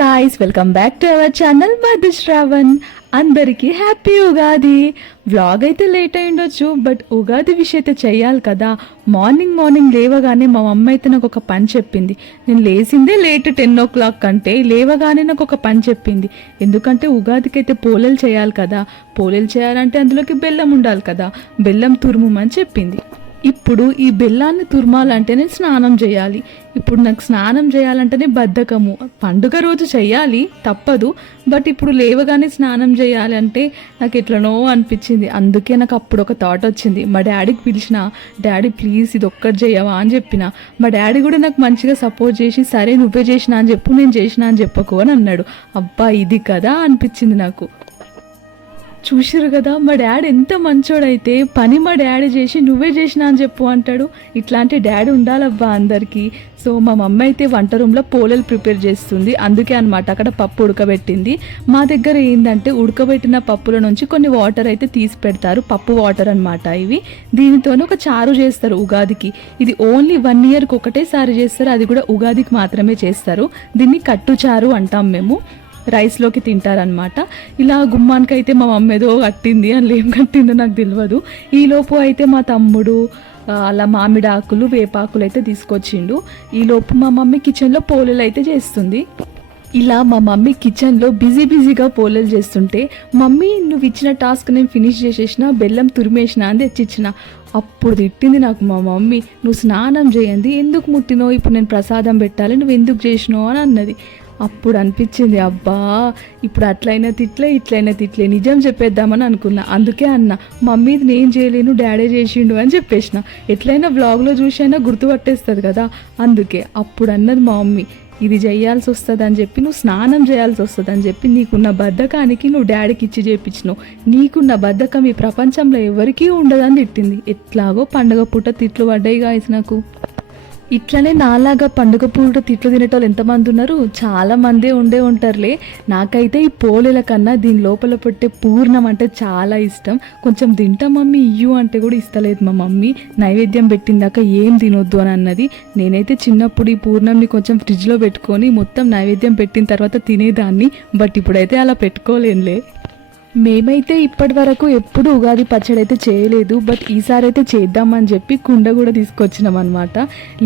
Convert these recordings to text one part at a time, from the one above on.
Guys, welcome back to our channel Madhushravan. అందరికీ happy Ugadi. Vlog అయితే late అయి ఉండొచ్చు, బట్ ఉగాది విష్ అయితే చెయ్యాలి కదా. మార్నింగ్ లేవగానే మా మమ్మ అయితే నాకు ఒక పని చెప్పింది. నేను లేచిందే లేట్ 10 o'clock కంటే, లేవగానే నాకు ఒక పని చెప్పింది. ఎందుకంటే ఉగాదికి అయితే పోలేలు చేయాలి కదా. పోలేలు చేయాలంటే అందులోకి బెల్లం ఉండాలి కదా. బెల్లం తురుముమని చెప్పింది. ఇప్పుడు ఈ బెల్లాన్ని తుర్మాలంటేనే స్నానం చేయాలి. ఇప్పుడు నాకు స్నానం చేయాలంటేనే బద్ధకము. పండుగ రోజు చెయ్యాలి, తప్పదు. బట్ ఇప్పుడు లేవగానే స్నానం చేయాలి అంటే నాకు ఎట్లనో అనిపించింది. అందుకే నాకు అప్పుడు ఒక థాట్ వచ్చింది. మా డాడీకి పిలిచిన, డాడీ ప్లీజ్ ఇది ఒక్కటి చేయవా అని చెప్పిన. మా డాడీ కూడా నాకు మంచిగా సపోర్ట్ చేసి, సరే నువ్వే చేసినా అని చెప్పు, నేను చేసినా అని చెప్పకు అని అన్నాడు. అబ్బా ఇది కదా అనిపించింది నాకు. చూసిరు కదా మా డాడీ ఎంత మంచోడైతే, పని మా డాడీ చేసి నువ్వే చేసినా అని చెప్పు అంటాడు. ఇట్లాంటి డాడీ ఉండాలబ్బా అందరికీ. సో మా మమ్మీ అయితే వంట రూమ్లో పోలేలు ప్రిపేర్ చేస్తుంది. అందుకే అనమాట అక్కడ పప్పు ఉడకబెట్టింది. మా దగ్గర ఏంటంటే ఉడకబెట్టిన పప్పుల నుంచి కొన్ని వాటర్ అయితే తీసి పెడతారు, పప్పు వాటర్ అనమాట ఇవి. దీనితోనే ఒక చారు చేస్తారు ఉగాదికి. ఇది ఓన్లీ 1 yearకి ఒకటేసారి చేస్తారు, అది కూడా ఉగాదికి మాత్రమే చేస్తారు. దీన్ని కట్టు చారు అంటాం మేము. రైస్లోకి తింటారనమాట. ఇలా గుమ్మానికి అయితే మా మమ్మీ ఏదో కట్టింది, అందులో ఏం కట్టిందో నాకు తెలియదు. ఈలోపు అయితే మా తమ్ముడు అలా మామిడి ఆకులు వేపాకులు అయితే తీసుకొచ్చిండు. ఈలోపు మా మమ్మీ కిచెన్లో పోలేలు అయితే చేస్తుంది. ఇలా మా మమ్మీ కిచెన్లో బిజీగా పోలేలు చేస్తుంటే, మమ్మీ నువ్వు ఇచ్చిన టాస్క్ నేను ఫినిష్ చేసేసిన, బెల్లం తురిమేసిన అని తెచ్చిచ్చిన. అప్పుడు తిట్టింది నాకు మా మమ్మీ, నువ్వు స్నానం చేయండి, ఎందుకు ముట్టినో, ఇప్పుడు నేను ప్రసాదం పెట్టాలి, నువ్వు ఎందుకు చేసినావు అని అన్నది. అప్పుడు అనిపించింది, అబ్బా ఇప్పుడు అట్లయినా తిట్లే ఇట్లయినా తిట్లే, నిజం చెప్పేద్దామని అనుకున్నా. అందుకే అన్న మమ్మీ ఇది నేను చేయలేను, డాడీ చేసిండు అని చెప్పేసిన. ఎట్లయినా వ్లాగ్లో చూసైనా గుర్తుపట్టేస్తుంది కదా. అందుకే అప్పుడు అన్నది మా మమ్మీ, ఇది చేయాల్సి వస్తుంది అని చెప్పి, నువ్వు స్నానం చేయాల్సి వస్తుంది అని చెప్పి, నీకున్న బద్ధకానికి నువ్వు డాడీకి ఇచ్చి చేయించినావు, నీకున్న బద్ధకం ఈ ప్రపంచంలో ఎవరికీ ఉండదని తిట్టింది. ఎట్లాగో పండగ పూట తిట్లు పడ్డాయి గాయస్ నాకు. ఇట్లనే నాలాగా పండుగ పూట తిట్లు తినేటోళ్ళు ఎంతమంది ఉన్నారు, చాలా మందే ఉండే ఉంటారులే. నాకైతే ఈ పోలేల కన్నా దీని లోపల పెట్టే పూర్ణం అంటే చాలా ఇష్టం. కొంచెం తింటా మమ్మీ ఇయ్యు అంటే కూడా ఇస్తలేదు మా మమ్మీ. నైవేద్యం పెట్టిందాక ఏం తినొద్దు అని అన్నది. నేనైతే చిన్నప్పుడు ఈ పూర్ణంని కొంచెం ఫ్రిడ్జ్లో పెట్టుకొని మొత్తం నైవేద్యం పెట్టిన తర్వాత తినేదాన్ని. బట్ ఇప్పుడైతే అలా పెట్టుకోలేనులే. మేమైతే ఇప్పటి వరకు ఎప్పుడు ఉగాది పచ్చడి అయితే చేయలేదు, బట్ ఈసారి అయితే చేద్దామని చెప్పి కుండ కూడా తీసుకొచ్చినాం అనమాట.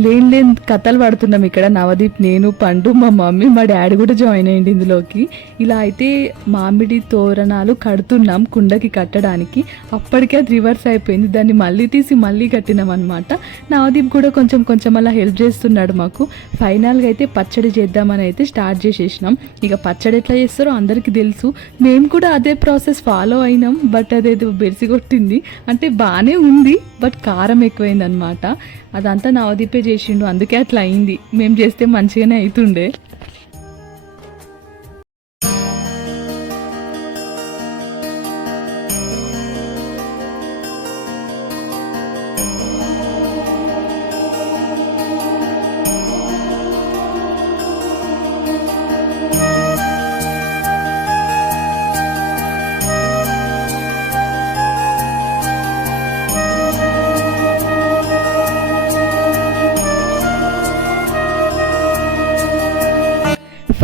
లేని కథలు పడుతున్నాం ఇక్కడ. నవదీప్, నేను, పండు, మా మమ్మీ, మా డాడీ కూడా జాయిన్ అయ్యింది ఇందులోకి. ఇలా అయితే మామిడి తోరణాలు కడుతున్నాం కుండకి కట్టడానికి. అప్పటికే అది రివర్స్ అయిపోయింది, దాన్ని మళ్ళీ తీసి మళ్ళీ కట్టినాం అనమాట. నవదీప్ కూడా కొంచెం అలా హెల్ప్ చేస్తున్నాడు మాకు. ఫైనల్గా అయితే పచ్చడి చేద్దామని అయితే స్టార్ట్ చేసేసినాం. ఇక పచ్చడి ఎట్లా చేస్తారో అందరికీ తెలుసు, మేము కూడా అదే ప్రాసెస్ ఫాలో అయినాం. బట్ అదేదో బెరిసి కొట్టింది, అంటే బాగానే ఉంది బట్ కారం ఎక్కువైంది అనమాట. అదంతా నవదీపే చేసిండు, అందుకే అట్లా అయింది. మేము చేస్తే మంచిగానే అవుతుండే.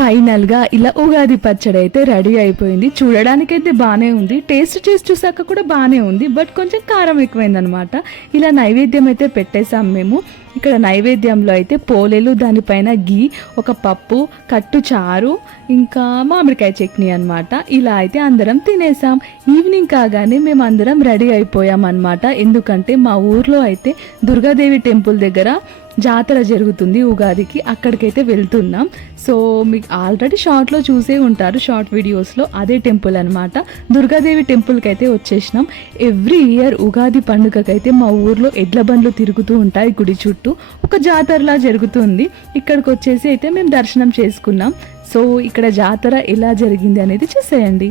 ఫైనల్గా ఇలా ఉగాది పచ్చడి అయితే రెడీ అయిపోయింది. చూడడానికైతే బాగానే ఉంది, టేస్ట్ చేసి చూసాక కూడా బాగానే ఉంది, బట్ కొంచెం కారం ఎక్కువైందనమాట. ఇలా నైవేద్యం అయితే పెట్టేసాం మేము. ఇక్కడ నైవేద్యంలో అయితే పోలేలు, దానిపైన గీ, ఒక పప్పు, కట్టు చారు, ఇంకా మామిడికాయ చట్నీ అనమాట. ఇలా అయితే అందరం తినేసాం. ఈవినింగ్ కాగానే మేము అందరం రెడీ అయిపోయాం అనమాట. ఎందుకంటే మా ఊర్లో అయితే దుర్గాదేవి టెంపుల్ దగ్గర జాతర జరుగుతుంది ఉగాదికి, అక్కడికైతే వెళ్తున్నాం. సో మీకు ఆల్రెడీ షార్ట్లో చూసే ఉంటారు, షార్ట్ వీడియోస్లో. అదే టెంపుల్ అనమాట. దుర్గాదేవి టెంపుల్కి అయితే వచ్చేసినాం. ఎవ్రీ ఇయర్ ఉగాది పండుగకైతే మా ఊర్లో ఎడ్ల బండ్లు తిరుగుతూ ఉంటాయి గుడి చుట్టూ, ఒక జాతరలా జరుగుతుంది. ఇక్కడికి వచ్చేసి అయితే మేము దర్శనం చేసుకున్నాం. సో ఇక్కడ జాతర ఎలా జరిగింది అనేది చూసేయండి.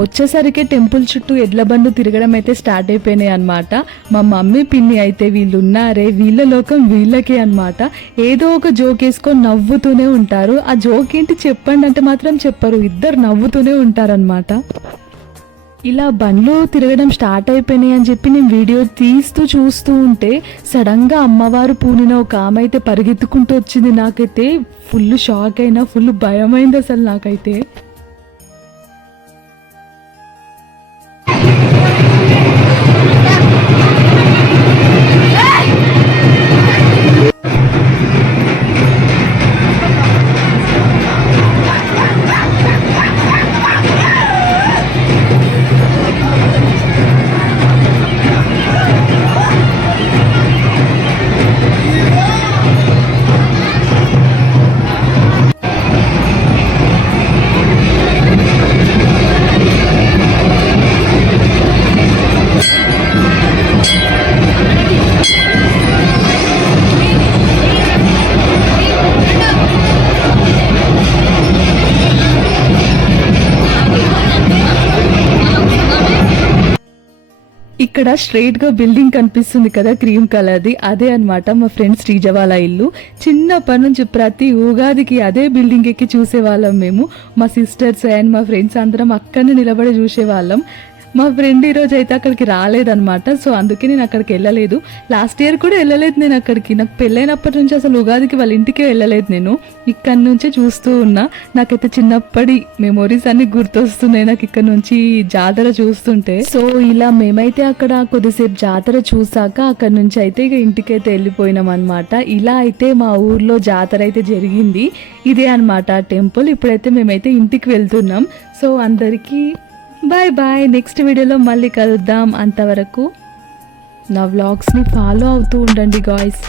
వచ్చేసరికి టెంపుల్ చుట్టూ ఎడ్ల బండ్లు తిరగడం అయితే స్టార్ట్ అయిపోయినాయి అనమాట. మా మమ్మీ పిన్ని అయితే వీళ్ళు ఉన్నారే, వీళ్ళ లోకం వీళ్ళకే అనమాట. ఏదో ఒక జోక్ వేసుకొని నవ్వుతూనే ఉంటారు. ఆ జోక్ ఏంటి చెప్పండి అంటే మాత్రం చెప్పరు, ఇద్దరు నవ్వుతూనే ఉంటారనమాట. ఇలా బండ్లు తిరగడం స్టార్ట్ అయిపోయినాయి అని చెప్పి నేను వీడియో తీస్తూ చూస్తూ ఉంటే సడన్గా అమ్మవారు పూనిన ఒక ఆమె అయితే పరిగెత్తుకుంటూ వచ్చింది. నాకైతే ఫుల్ షాక్ అయినా, ఫుల్ భయమైంది అసలు నాకైతే. ఇక్కడ స్ట్రైట్ గా బిల్డింగ్ కనిపిస్తుంది కదా క్రీమ్ కలర్ది, అదే అనమాట మా ఫ్రెండ్ శ్రీజ వాళ్ళ ఇల్లు. చిన్నప్పటి నుంచి ప్రతి ఉగాదికి అదే బిల్డింగ్ ఎక్కి చూసేవాళ్ళం మేము. మా సిస్టర్స్ అండ్ మా ఫ్రెండ్స్ అందరం అక్కడనే నిలబడి చూసేవాళ్ళం. మా ఫ్రెండ్ ఈరోజు అయితే అక్కడికి రాలేదనమాట, సో అందుకే నేను అక్కడికి వెళ్ళలేదు. లాస్ట్ ఇయర్ కూడా వెళ్ళలేదు నేను అక్కడికి. నాకు పెళ్ళైనప్పటి నుంచి అసలు ఉగాదికి వాళ్ళ ఇంటికే వెళ్ళలేదు నేను. ఇక్కడి నుంచే చూస్తూ ఉన్నా. నాకైతే చిన్నప్పటి మెమొరీస్ అన్ని గుర్తొస్తున్నాయి నాకు ఇక్కడ నుంచి జాతర చూస్తుంటే. సో ఇలా మేమైతే అక్కడ కొద్దిసేపు జాతర చూసాక అక్కడ నుంచి అయితే ఇక ఇంటికైతే వెళ్ళిపోయినాం అనమాట. ఇలా అయితే మా ఊర్లో జాతర అయితే జరిగింది. ఇదే అనమాట టెంపుల్. ఇప్పుడైతే మేమైతే ఇంటికి వెళ్తున్నాం. సో అందరికీ బాయ్ బాయ్. నెక్స్ట్ వీడియోలో మళ్ళీ కలుద్దాం. అంతవరకు నా వ్లాగ్స్ని ఫాలో అవుతూ ఉండండి గాయ్స్.